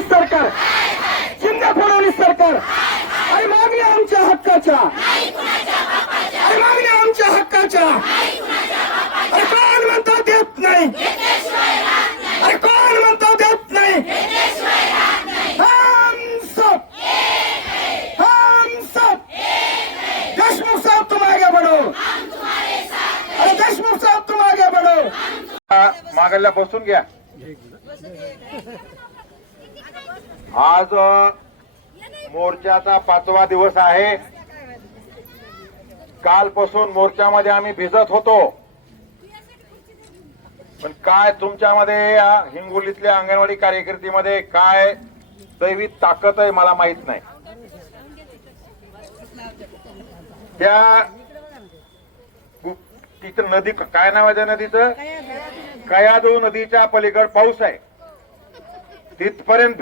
फडणवीस सरकार, शिंदे फडणवीस सरकार. अरे मागणी आमच्या हक्काच्या, अरे मागणी आमच्या हक्काच्या. अरे कोण म्हणता देत नाही, अरे कोण म्हणता देत नाही. हम सब देशमुख साहब तुम आगे बढ़ो, अरे देशमुख साहब तुम आगे बढ़ो. मागल्या बसून घ्या. आज मोर्चाचा 5वा दिवस आहे. कालपासून मोर्चामध्ये आम्ही भिजत होतो, पण काय तुमच्यामध्ये या हिंगोलीतल्या अंगणवाडी कार्यकर्तीमध्ये काय दैवी ताकद आहे मला माहित नाही. त्या तिथं नदी काय नाव आहे त्या नदीचं, कयादू नदीच्या पलीकड पाऊस आहे तिथपर्यंत